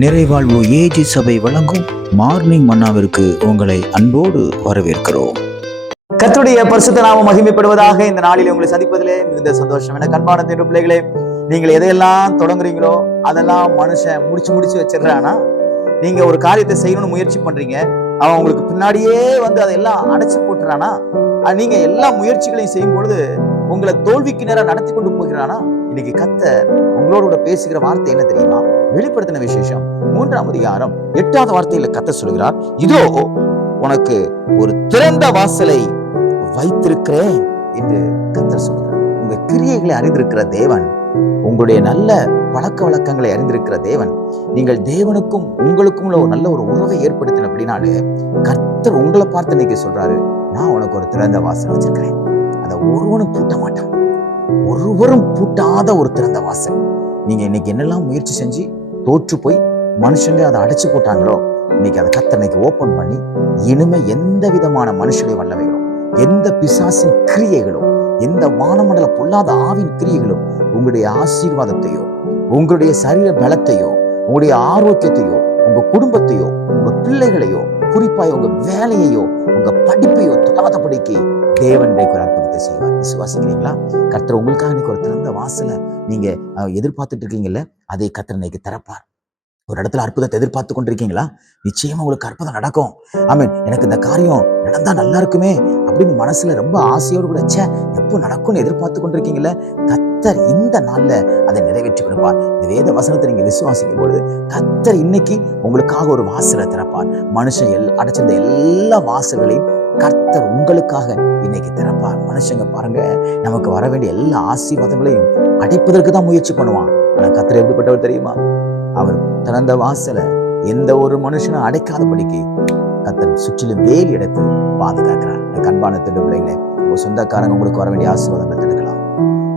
நிறைவாழ்வு AG சபை வழங்கும் morning மன்னாவிற்கு உங்களை அன்போடு வரவேற்கிறோம். கர்த்தருடைய பரிசுத்த நாமம் மகிமைப்படுவதாக. இந்த நாளில் உங்களை சந்திப்பதிலே மிகுந்த சந்தோஷம். என கண்பான தேவ பிள்ளைகளே, நீங்கள் எதையெல்லாம் தொடங்குறீங்களோ அதெல்லாம் மனுஷன் முடிச்சு வச்சிடறானா. நீங்க ஒரு காரியத்தை செய்யணும்னு முயற்சி பண்றீங்க, அவன் உங்களுக்கு பின்னாடியே வந்து அதெல்லாம் அடைச்சு போட்டுறானா. நீங்க எல்லா முயற்சிகளையும் செய்யும் பொழுது உங்களை தோல்விக்கு நேரம் நடத்தி கொண்டு போகிறானா. இன்னைக்கு கர்த்தர் உங்களோட பேசுகிற வார்த்தை என்ன தெரியுமா? வெளிப்படுத்தின விசேஷம் 3ஆம் அதிகாரம் 8வது வார்த்தையில கர்த்தர் சொல்கிறார், இதோ உனக்கு ஒரு திறந்த வாசலை வைத்திருக்கிறேன் என்று கர்த்தர் சொல்கிறார். உங்க கிரியைகளை அறிந்திருக்கிற தேவன், உங்களுடைய நல்ல பழக்க வழக்கங்களை அறிந்திருக்கிற தேவன், நீங்கள் தேவனுக்கும் உங்களுக்கும் ஒரு நல்ல ஒரு உறவை ஏற்படுத்தின அப்படின்னாலே கர்த்தர் உங்களை பார்த்து இன்னைக்கு சொல்றாரு, நான் உனக்கு ஒரு திறந்த வாசல் வச்சிருக்கிறேன், அதை ஒருவனும் பூட்ட மாட்டான். ஒருவரும் பூட்டாத ஒரு திறந்த வாசல். நீங்க இன்னைக்கு என்னெல்லாம் முயற்சி செஞ்சு தோற்று போய் மனுஷங்க அதை அடைச்சு போட்டாங்களோ, இன்னைக்கு அதை கர்த்தர் இன்னைக்கு ஓபன் பண்ணி, இனிமே எந்த விதமான மனுஷனுடைய வல்லமைகளும், எந்த பிசாசின் கிரியைகளும், எந்த வானமண்டல பொல்லாத ஆவின் கிரியைகளும் உங்களுடைய ஆசீர்வாதத்தையோ, உங்களுடைய சரீர பலத்தையோ, உங்களுடைய ஆரோக்கியத்தையோ, உங்க குடும்பத்தையோ, உங்க பிள்ளைகளையோ, குறிப்பாக உங்க வேலையையோ, உங்க படிப்பையோ தொடாதபடிக்கு தேவன் ஒரு அற்புதத்தை செய்வார். விசுவாசிக்கிறீங்களா? கர்த்தர் உங்களுக்காக இன்னைக்கு ஒரு திறந்த வாசலை நீங்க எதிர்பார்த்துட்டு இருக்கீங்கல்ல, அதை கர்த்தர் இன்னைக்கு திறப்பார். ஒரு இடத்துல அற்புதத்தை எதிர்பார்த்து கொண்டிருக்கீங்களா? நிச்சயமா உங்களுக்கு அற்புதம் நடக்கும். ஆமென். எனக்கு இந்த காரியம் நடந்தா நல்லா இருக்குமே அப்படின்னு மனசுல ரொம்ப ஆசையோடு கூட எப்போ நடக்கும்னு எதிர்பார்த்து கொண்டிருக்கீங்கல்ல, கர்த்தர் இந்த நாள்ல அதை நிறைவேற்றி கொடுப்பார். இந்த வேத வசனத்தை நீங்க விசுவாசிக்கும் பொழுது கர்த்தர் இன்னைக்கு உங்களுக்காக ஒரு வாசலை திறப்பார். மனுஷன் அடைச்சிருந்த எல்லா வாசல்களையும் கர்த்தர் உங்களுக்காக இன்னைக்கு திறப்பார். மனுஷங்க பாருங்க, நமக்கு வர வேண்டிய எல்லா ஆசீர்வாதங்களையும் அடைப்பதற்கு தான் முயற்சி பண்ணுவான். ஆனா கர்த்தர் எப்படிப்பட்டவர் தெரியுமா? அவர் திறந்த வாசலை எந்த ஒரு மனுஷனும் அடைக்காதபடிக்கு கர்த்தர் சுற்றிலும் வேலி எடுத்து பாதுகாக்கிறார். அன்பான திண்டு பிள்ளைகளே, உங்க சொந்தக்காரங்க உங்களுக்கு வர வேண்டிய ஆசீர்வாதங்களை தடுக்கலாம்.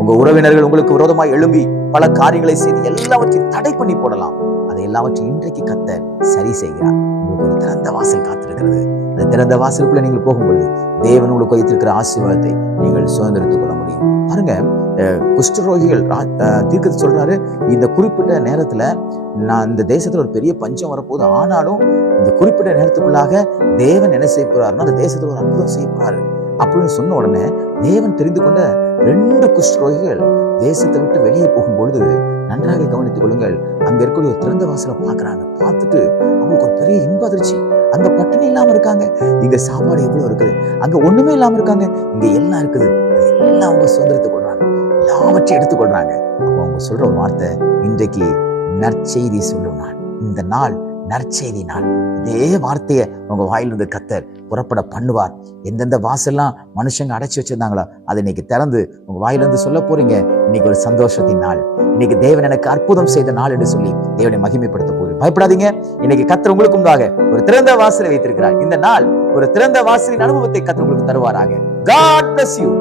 உங்க உறவினர்கள் உங்களுக்கு விரோதமாய் எழும்பி பல காரியங்களை செய்து எல்லாவற்றையும் தடை பண்ணி போடலாம். அதை எல்லாவற்றையும் இன்றைக்கு கர்த்தர் சரி செய்கிறார். உங்களுக்கு ஒரு திறந்த வாசல் காத்திருக்கிறது. அந்த திறந்த வாசலுக்குள்ள நீங்கள் போகும்பொழுது தேவன் உங்களுக்கு வைத்திருக்கிற ஆசீர்வாதத்தை நீங்கள் சுதந்திரத்துக் கொள்ள முடியும். பாருங்க, குஷ்டரோகிகள் தீர்க்கதரிசி சொல்றாரு, இந்த குறிப்பிட்ட நேரத்துல நான் இந்த தேசத்துல ஒரு பெரிய பஞ்சம் வரப்போகுது, ஆனாலும் இந்த குறிப்பிட்ட நேரத்துக்குள்ளாக தேவன் என்ன செய்ய போறாருன்னா அந்த தேசத்துல ஒரு அற்புதம் செய்ய போறாரு அப்படின்னு சொன்ன உடனே தேவன் தெரிந்து கொண்ட 2 குஷ்டரோகிகள் தேசத்தை விட்டு வெளியே போகும்பொழுது நன்றாக கவனித்துக் கொள்ளுங்கள், அங்க இருக்கக்கூடிய ஒரு திறந்த வாசலை பாக்குறாங்க. பார்த்துட்டு அவங்களுக்கு ஒரு பெரிய இன்ப அதிர்ச்சி. அங்க பட்டினி இல்லாம இருக்காங்க, இங்க சாப்பாடு எவ்வளவு இருக்குது, அங்க ஒண்ணுமே இல்லாம இருக்காங்க, இங்க எல்லாம் இருக்குது. எல்லாம் அவங்க சுதந்திரத்துக் கொள்றாங்க, எல்லாவற்றையும் எடுத்துக்கொள்றாங்க. அப்போ அவங்க சொல்ற ஒரு வார்த்தை, இன்றைக்கு நற்செய்தி சொல்லும் நாள், இந்த நாள் நற்செய்தி நாள். இதே வார்த்தையை உங்க வாயிலிருந்து கர்த்தர் புறப்பட பண்ணுவார். எந்தெந்த வாசல்லாம் மனுஷங்க அடைச்சி வச்சிருந்தாங்களோ அதை இன்னைக்கு திறந்து உங்க வாயிலிருந்து சொல்ல போறீங்க, இன்னைக்கு ஒரு சந்தோஷத்தின் நாள், இன்னைக்கு தேவன் எனக்கு அற்புதம் செய்த நாள் என்று சொல்லி தேவனை மகிமைப்படுத்த போறீங்க. பயப்படாதீங்க, இன்னைக்கு கர்த்தர் உங்களுக்கு முன்பாக ஒரு திறந்த வாசலை வைத்திருக்கிறார். இந்த நாள் ஒரு திறந்த வாசலின் அனுபவத்தை கர்த்தர் உங்களுக்கு தருவாராக. God bless you.